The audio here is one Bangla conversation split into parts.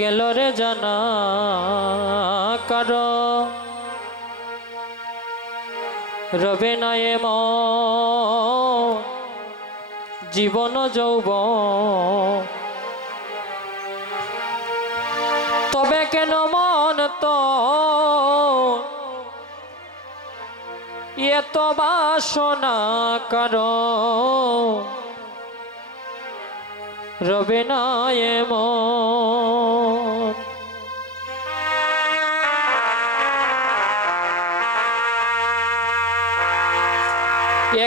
গেল রে জানা কার। রবে নয় জীবন যৌব তবে কেন মন তো এত বাসনা কারও? রবে না এমন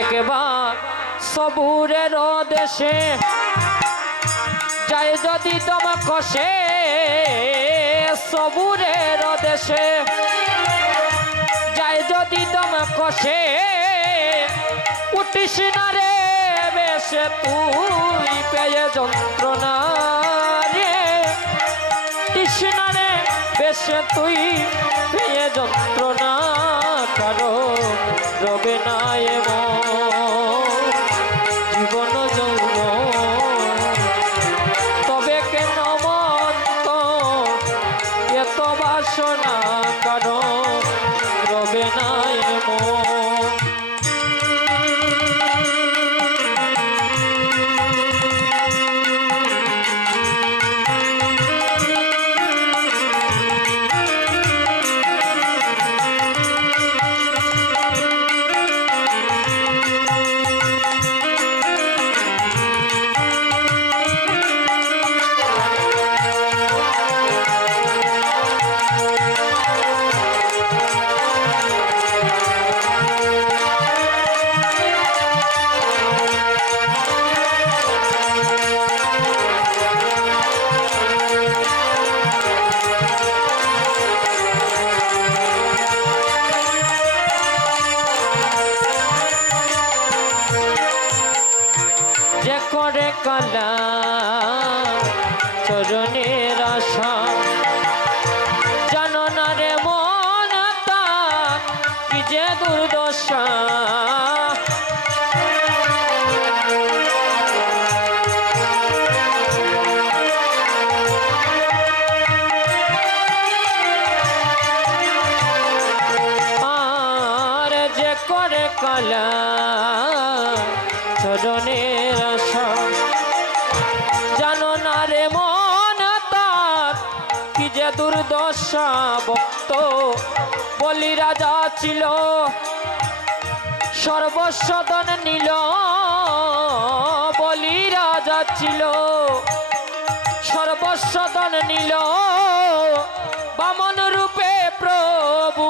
একবার সবুরের দেশে যায় যদি তোমা কষে, সবুরের দেশে যায় যদি তোমা কষে, উঠিস না রে বেশে তুই পেয়ে যন্ত্রণা রে। কৃষ্ণারে বেশে তুই পেয়ে যন্ত্রণা কারও রবে না এমন করে কলা। চরণের কি যে দুর্দশা, ভক্ত বলি রাজা ছিল। সর্বসদন নিল বলি রাজা ছিল। সর্বসদন নিল বামন রূপে প্রভু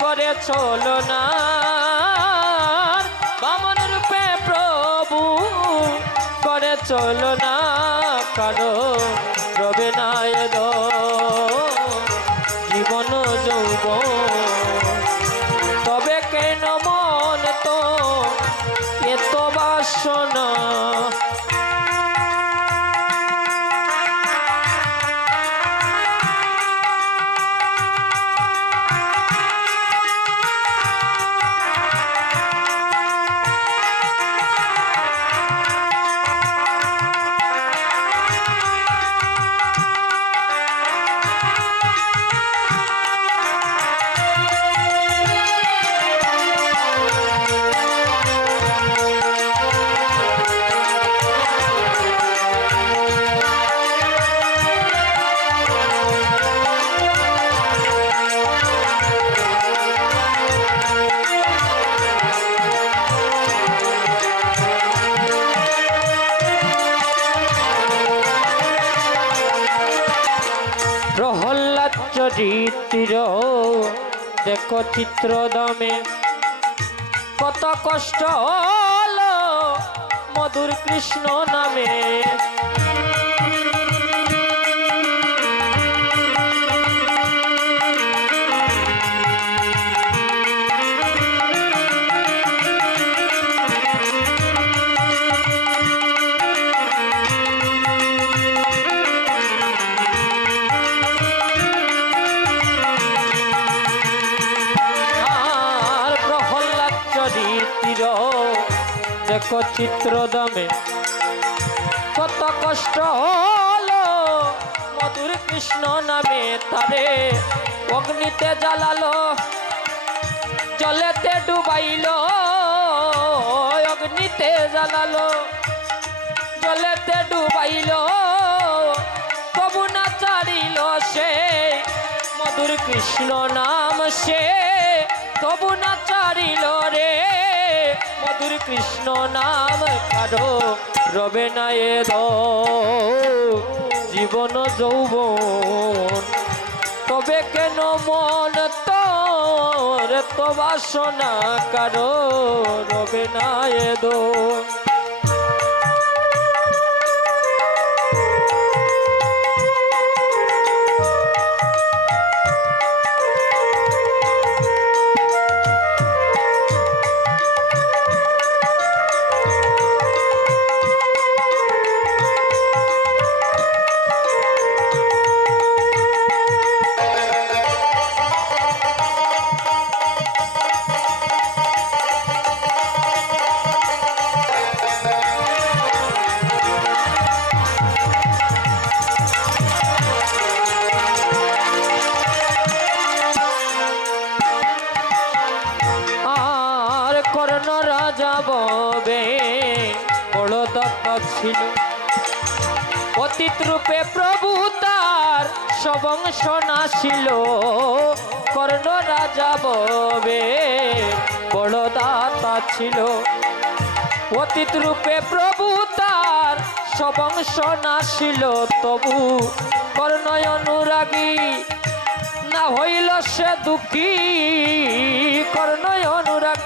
করে চলো না। বামন রূপে প্রভু করে চলো না কারও বাসনা দেখ দেখো চিত্র দমে। কত কষ্ট হলো মধুর কৃষ্ণ নামে। চিত্র দমে কত কষ্ট হলো মধুর কৃষ্ণ নামে তারে। অগ্নিতে জ্বালালো, জলেতে ডুবাইল, অগ্নিতে জ্বালালো, জলেতে ডুবাইল, তবু না চারিল সে। মধুর কৃষ্ণ নাম সে, তবু না চারিল রে। মধুর কৃষ্ণ নাম কারও রবে না এ জীবন যৌবন, তবে কেন মন তোর তো বাসনা কারও রবে না এ ছিল। অতীত রূপে প্রভু তার সবংশ নাছিল কর্ণ রাজা ববে বড় দাতা ছিল। অতীত রূপে প্রভু তার সবংশ নাছিল তবু কর্ণয় অনুরাগী, না হইল সে দুঃখী। কর্ণয় অনুরাগ,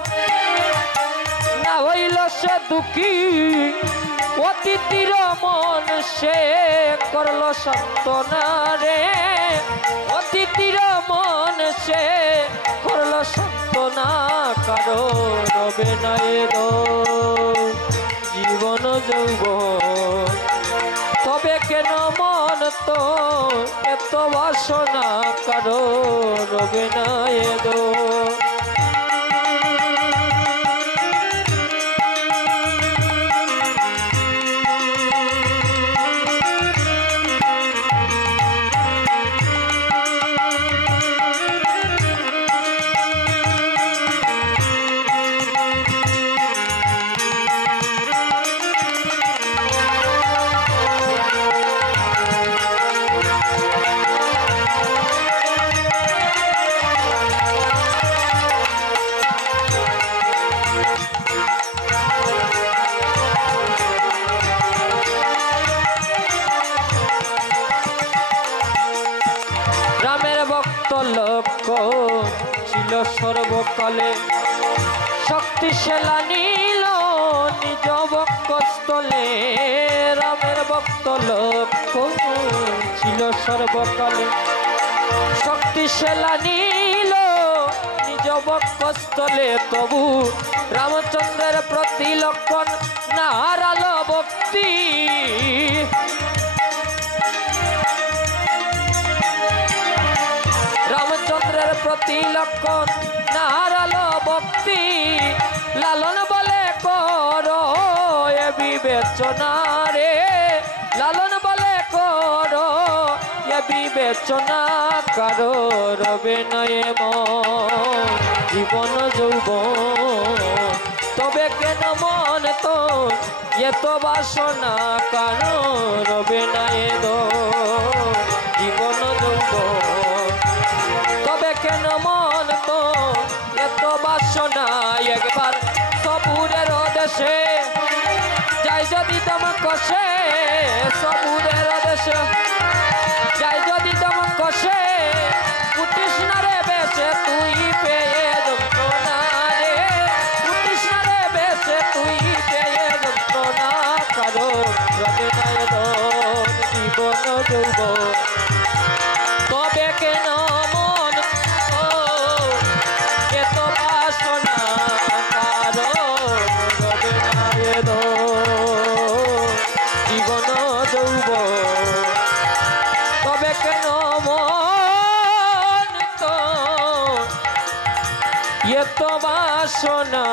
না হইল সে দুঃখী। অতিথির মন সে করল সন্তনা রে। অতিথির মন সে করল সন্তনা কারও রবে না জীবন যৌবন, তবে কেন মন তো এত বাসনা কারও রবে না ছিল সর্বকালে। শক্তিশালা নীল নিজ বক্ষস্থলে। রামের ভক্ত লক্ষ ছিল সর্বকালে। শক্তিশালা নীল নিজ বক্ষস্থলে। তবু রামচন্দ্রের প্রতি লক্ষণ না হারালো ভক্তি। প্রতি লক্ষণ না হারালো ভক্তি লালন বলে কর এ বিবেচনা রে। লালন বলে কর এ বিবেচনা কারও রবে নয়ে জীবন যৌবন। তবে কেন মন তো এত বাসনা কারও রবে না এ দো বাসনা একবার সবুরের দেশে। যাই যদি দম কষে সবুরের দেশে। যাই যদি দম কষে উঠিস না রে বেশে, তুই পেয়ে যন্ত্রণা রে। উঠিস না রে বেশে, তুই পেয়ে যন্ত্রণা কারও রবে দন জীবন যৌবন না এ দো জীবন যৌব তবে কেন মন তো? এত বাসনা।